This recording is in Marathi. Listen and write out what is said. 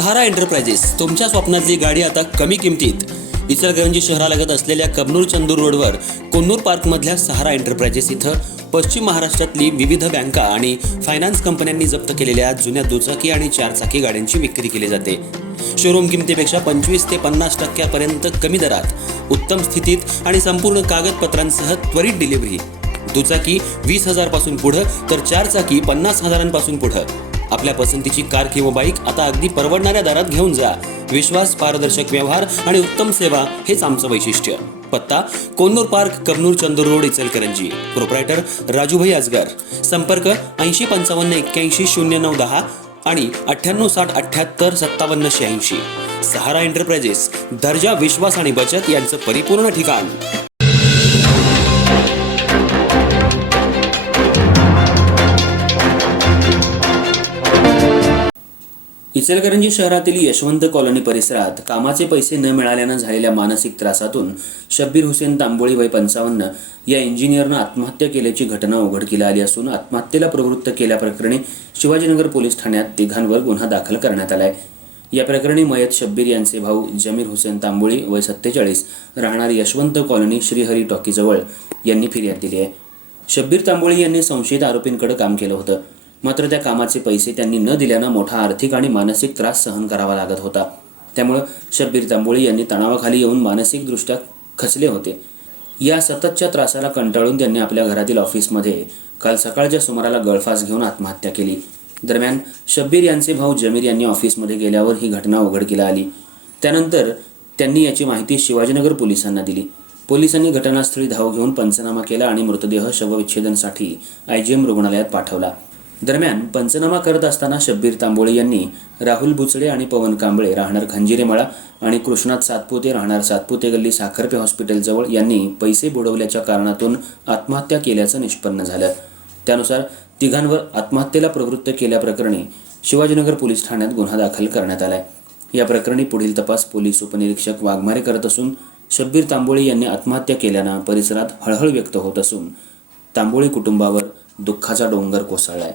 सहारा एंटरप्राइजेस तुमच्या स्वप्नातली गाडी आता कमी किमतीत. इचलकरंजी शहरालगत असलेल्या कबनूर चंदूर रोडवर कोन्नूर पार्कमधल्या सहारा एंटरप्राइजेस इथं पश्चिम महाराष्ट्रातली विविध बँका आणि फायनान्स कंपन्यांनी जप्त केलेल्या जुन्या दुचाकी आणि चारचाकी गाड्यांची विक्री केली जाते. शोरूम किमतीपेक्षा 25 ते 50% कमी दरात, उत्तम स्थितीत आणि संपूर्ण कागदपत्रांसह त्वरित डिलिव्हरी. दुचाकी 20,000 पासून पुढे तर चारचाकी 50,000 पासून पुढे. आपल्या पसंतीची कार किंवा बाईक आता अगदी परवडणाऱ्या दरात घेऊन जा. विश्वास, पारदर्शक व्यवहार आणि उत्तम सेवा हेच आमचं वैशिष्ट्य. पत्ता Konnur park, Kabnur Chandur road, Ichalkaranji. Proprietor Rajubhai Ajgar. संपर्क 8055810910 आणि 9860785786. सहारा एंटरप्राइजेस, दर्जा, विश्वास आणि बचत यांचं परिपूर्ण ठिकाण. इचलकरंजी शहरातील यशवंत कॉलनी परिसरात कामाचे पैसे न मिळाल्यानं झालेल्या मानसिक त्रासातून शब्बीर हुसेन तांबोळी वय 55 या इंजिनियरनं आत्महत्या केल्याची घटना उघडकीला आली असून आत्महत्येला प्रवृत्त केल्याप्रकरणी शिवाजीनगर पोलीस ठाण्यात तिघांवर गुन्हा दाखल करण्यात आलाय. या प्रकरणी मयत शब्बीर यांचे भाऊ जमीर हुसेन तांबोळी वय 47 राहणार यशवंत कॉलनी श्रीहरी टॉकीजवळ यांनी फिर्याद दिली आहे. शब्बीर तांबोळी यांनी संशयित आरोपींकडे काम केलं होतं, मात्र त्या कामाचे पैसे त्यांनी न दिल्यानं मोठा आर्थिक आणि मानसिक त्रास सहन करावा लागत होता. त्यामुळे शब्बीर तांबोळी यांनी तणावाखाली येऊन मानसिकदृष्ट्या खचले होते. या सततच्या त्रासाला कंटाळून त्यांनी आपल्या घरातील ऑफिसमध्ये काल सकाळच्या सुमाराला गळफास घेऊन आत्महत्या केली. दरम्यान शब्बीर यांचे भाऊ जमीर यांनी ऑफिसमध्ये गेल्यावर ही घटना उघडकीला आली. त्यानंतर त्यांनी याची माहिती शिवाजीनगर पोलिसांना दिली. पोलिसांनी घटनास्थळी धाव घेऊन पंचनामा केला आणि मृतदेह शवविच्छेदनासाठी IGM रुग्णालयात पाठवला. दरम्यान पंचनामा करत असताना शब्बीर तांबोळी यांनी राहुल बुचडे आणि पवन कांबळे राहणार खंजिरेमाळा आणि कृष्णात सातपुते राहणार सातपुते गल्ली साखरपे हॉस्पिटलजवळ यांनी पैसे बुडवल्याच्या कारणातून आत्महत्या केल्याचं निष्पन्न झालं. त्यानुसार तिघांवर आत्महत्येला प्रवृत्त केल्याप्रकरणी शिवाजीनगर पोलीस ठाण्यात गुन्हा दाखल करण्यात आलाय. या प्रकरणी पुढील तपास पोलीस उपनिरीक्षक वाघमारे करत असून शब्बीर तांबोळी यांनी आत्महत्या केल्यानं परिसरात हळहळ व्यक्त होत असून तांबोळी कुटुंबावर दुःखाचा डोंगर कोसळलाय.